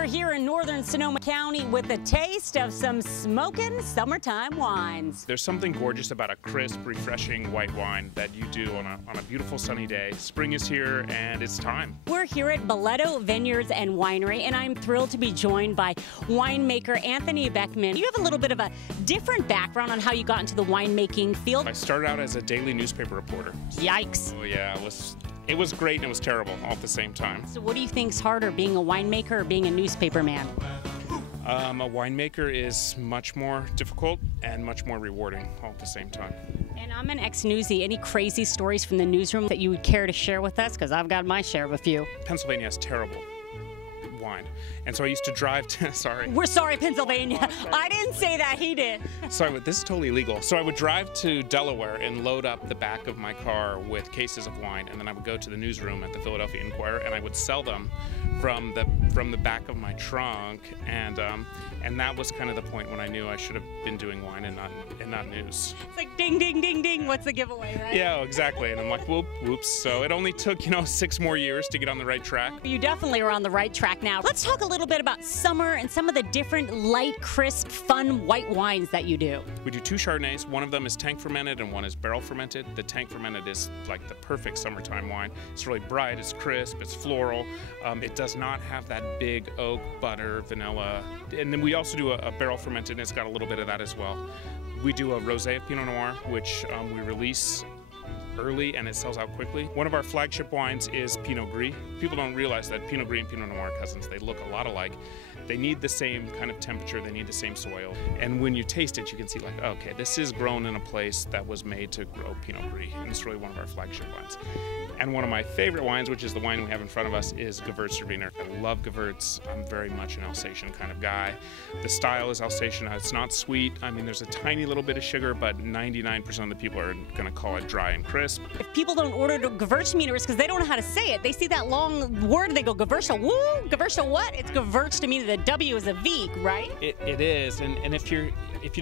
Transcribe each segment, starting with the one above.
We're here in Northern Sonoma County with a taste of some smoking summertime wines. There's something gorgeous about a crisp, refreshing white wine that you do on a beautiful sunny day. Spring is here and it's time. We're here at Boleto Vineyards and Winery, and I'm thrilled to be joined by winemaker Anthony Beckman. You have a little bit of a different background on how you got into the winemaking field. I started out as a daily newspaper reporter. Yikes. Oh yeah, it was great and it was terrible all at the same time. So what do you think's harder, being a winemaker or being a newspaper man? A winemaker is much more difficult and much more rewarding all at the same time. And I'm an ex-newsie. Any crazy stories from the newsroom that you would care to share with us? Because I've got my share of a few. Pennsylvania has terrible wine. And so I used to drive to, sorry. We're sorry, Pennsylvania. I didn't say that, he did. Sorry, but this is totally illegal. So I would drive to Delaware and load up the back of my car with cases of wine, and then I would go to the newsroom at the Philadelphia Inquirer and I would sell them from the back of my trunk, and that was kind of the point when I knew I should have been doing wine and not news. It's like ding, ding, ding, ding. What's the giveaway, right? Yeah, exactly. And I'm like, whoops. So it only took 6 more years to get on the right track. You definitely are on the right track now. Let's talk a little bit about summer and some of the different light, crisp, fun white wines that you do. We do 2 Chardonnays. One of them is tank fermented and one is barrel fermented. The tank fermented is like the perfect summertime wine. It's really bright, it's crisp, it's floral. It does not have that big oak, butter, vanilla. And then we also do a barrel fermented, and it's got a little bit of that as well. We do a rosé of Pinot Noir, which we release early and it sells out quickly. One of our flagship wines is Pinot Gris. People don't realize that Pinot Gris and Pinot Noir are cousins. They look a lot alike. They need the same kind of temperature, they need the same soil. And when you taste it, you can see like, okay, this is grown in a place that was made to grow Pinot Gris. And it's really one of our flagship wines. And one of my favorite wines, which is the wine we have in front of us, is Gewürztraminer. I love Gewürz. I'm very much an Alsatian kind of guy. The style is Alsatian. It's not sweet. I mean, there's a tiny little bit of sugar, but 99% of the people are going to call it dry and crisp. If people don't order the Gewürztraminer, it's because they don't know how to say it. They see that long word, they go, Gewürz, woo, Gewürz what? It's Gewürztraminer. The W is a V, right? It is. And if you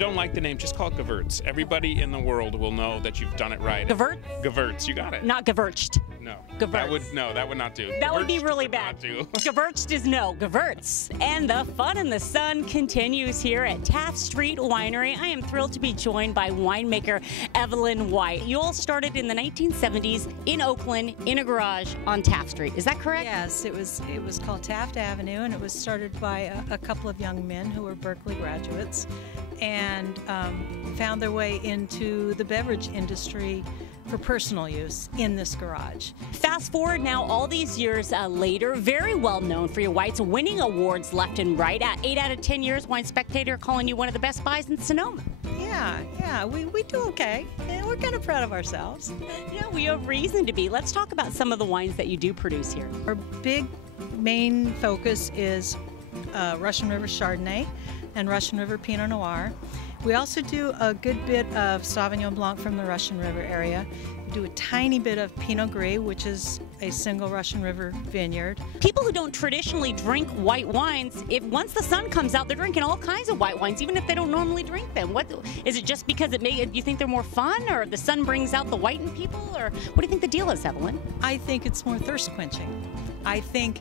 don't like the name, just call it Gewürz. Everybody in the world will know that you've done it right. Gewürz? Gewürz, you got it. Not Gewürzt. No. Gewürz. That would not do. That would be really bad. Gewürzt is no. Gewürz. And the fun in the sun continues here at Taft Street Winery. I am thrilled to be joined by winemaker Evelyn White. You all started in the 1970s in Oakland in a garage on Taft Street. Is that correct? Yes, it was called Taft Avenue, and it was started by a couple of young men who were Berkeley graduates and found their way into the beverage industry for personal use in this garage. Fast forward now all these years later, very well known for your whites, winning awards left and right. 8 out of 10 years, Wine Spectator calling you one of the best buys in Sonoma. Yeah, we do okay. And we're kind of proud of ourselves. Yeah, we have reason to be. Let's talk about some of the wines that you do produce here. Our big main focus is Russian River Chardonnay and Russian River Pinot Noir. We also do a good bit of Sauvignon Blanc from the Russian River area. We do a tiny bit of Pinot Gris, which is a single Russian River vineyard. People who don't traditionally drink white wines, once the sun comes out, they're drinking all kinds of white wines, even if they don't normally drink them. What is it, just because you think they're more fun, or the sun brings out the white in people, or what do you think the deal is, Evelyn? I think it's more thirst quenching. I think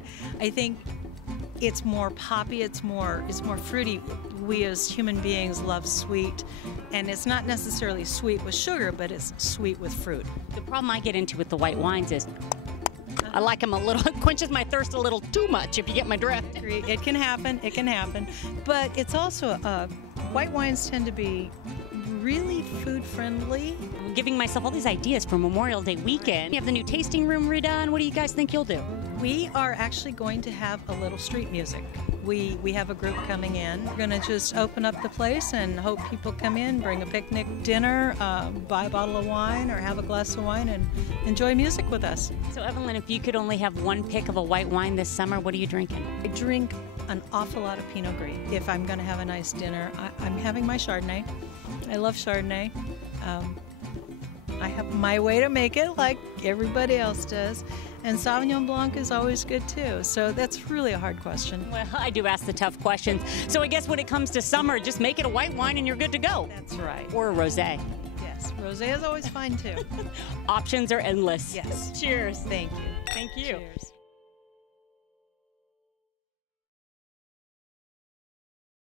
it's more poppy, it's more fruity. We as human beings love sweet, and it's not necessarily sweet with sugar, but it's sweet with fruit. The problem I get into with the white wines is I like them a little, it quenches my thirst a little too much, if you get my drift. It can happen, but it's also, white wines tend to be really food friendly. I'm giving myself all these ideas for Memorial Day weekend. You have the new tasting room redone. What do you guys think you'll do? We are actually going to have a little street music. We have a group coming in. We're going to just open up the place and hope people come in, bring a picnic dinner, buy a bottle of wine or have a glass of wine and enjoy music with us. So Evelyn, if you could only have one pick of a white wine this summer, what are you drinking? I drink an awful lot of Pinot Gris. If I'm going to have a nice dinner, I'm having my Chardonnay. I love Chardonnay. I have my way to make it like everybody else does. And Sauvignon Blanc is always good too. So that's really a hard question. Well, I do ask the tough questions. So I guess when it comes to summer, just make it a white wine and you're good to go. That's right. Or a rosé. Yes, rosé is always fine too. Options are endless. Yes. Cheers. Thank you. Thank you. Cheers.